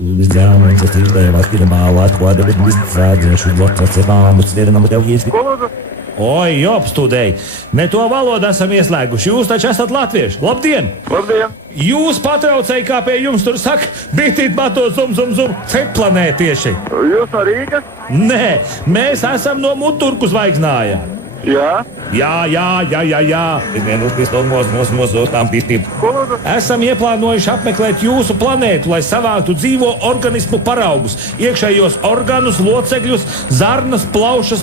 Взямо застильное васкирмало, откладывать быстро, вот посыпаем, свернам tev iespēju. Ko lūdzu? Oi, jops, studēji! Ne to valodu esam ieslēguši. Jūs taču esat latvieši. Labdien! Labdien! Jūs patraucēji, kā pie jums tur saka, bitīt mato zum, ceplanētieši. Jūs no Rīgas? Nē, mēs esam no Muturku zvaigznājām. Jā. Jā. Mūsu tām bitībām. Ko lūdzu? Esam ieplānojuši apmeklēt jūsu planētu, lai savāktu dzīvo organismu paraugus, iekšējos organus, locekļus, zarnas, plaušas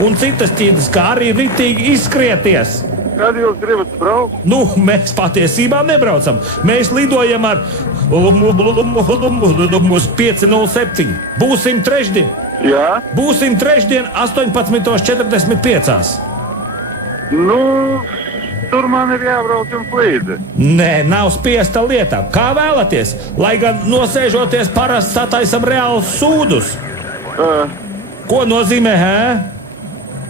un citas ķīdas, kā arī ritīgi izskrieties. Kad jūs gribat braukt? Nu, mēs patiesībā nebraucam. Mēs lidojam ar 507. Būsim trešdien. Jā. Būsim trešdien 18:45. Nu, tur man ir jābrauc jums līdzi. Nē, nav spiesta lieta. Kā vēlaties? Lai gan nosēžoties parasti sataisam reālus sūdus. Ko nozīmē, hē?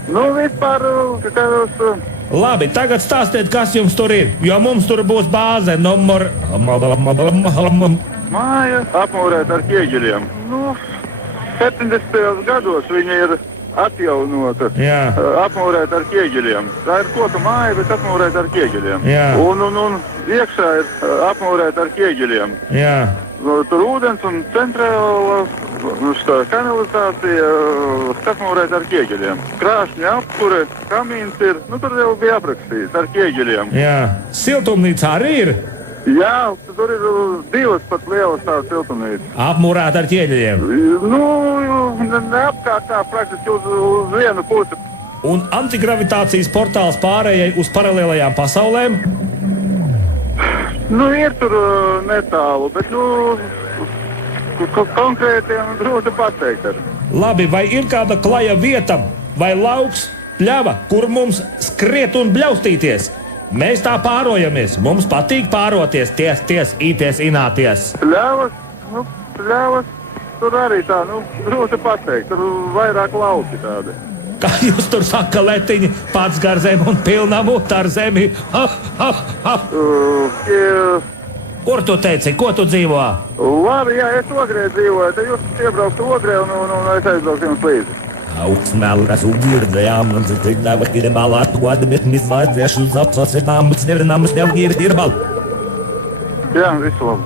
Nu, vispār, ka jūs... Labi, tagad stāstiet, kas jums tur ir, jo mums tur būs bāze numur... Māja apmūrēt ar ķieģeļiem. Nu, 70. gados viņa ir atjaunota. Jā. Apmūrēt ar ķieģeļiem. Tā ir koka māja, bet apmūrēt ar ķieģeļiem. Jā. Un iekšā ir apmūrēt ar ķieģeļiem. Jā. Tur ūdens un centrāla kanalizācija apmūrēt ar ķieģeļiem. Krāšņa apkure, kamīns ir, tur jau bija aprakstīts ar ķieģeļiem. Jā. Siltumnīca arī ir? Jā, tur ir divas pat lielas tādas siltumnīcas. Apmūrēt ar ķieģeļiem. Nu, neapkārtā praktiski uz vienu pusi. Un antigravitācijas portāls pārējai uz paralēlajām pasaulēm? Nu, ir tur netālu, bet, konkrētiem grūti pateikt. Labi, vai ir kāda klaja vieta vai lauks, pļava, kur mums skriet un bļaustīties? Mēs tā pārojamies. Mums patīk pāroties, īties, ināties. Pļavas, tur arī tā, grūti pateikt. Tur vairāk lauki tādi. Kā jūs tur saka, letiņi, pats gar zemi un pilnā mutā ar zemi? Kur tu teici, ko tu dzīvo? Labi, jā, es Ogrē dzīvoju. Tad jūs iebraukt Ogrē un es aizbraukšu jums līdzi. Augstmēlēs un dzirdējām, un dzirdējām, ka ir malā atkodamies, mēs vajadzēšu uz apsasētām, bet svirnām, tev ir dirbal. Jā, visu labi.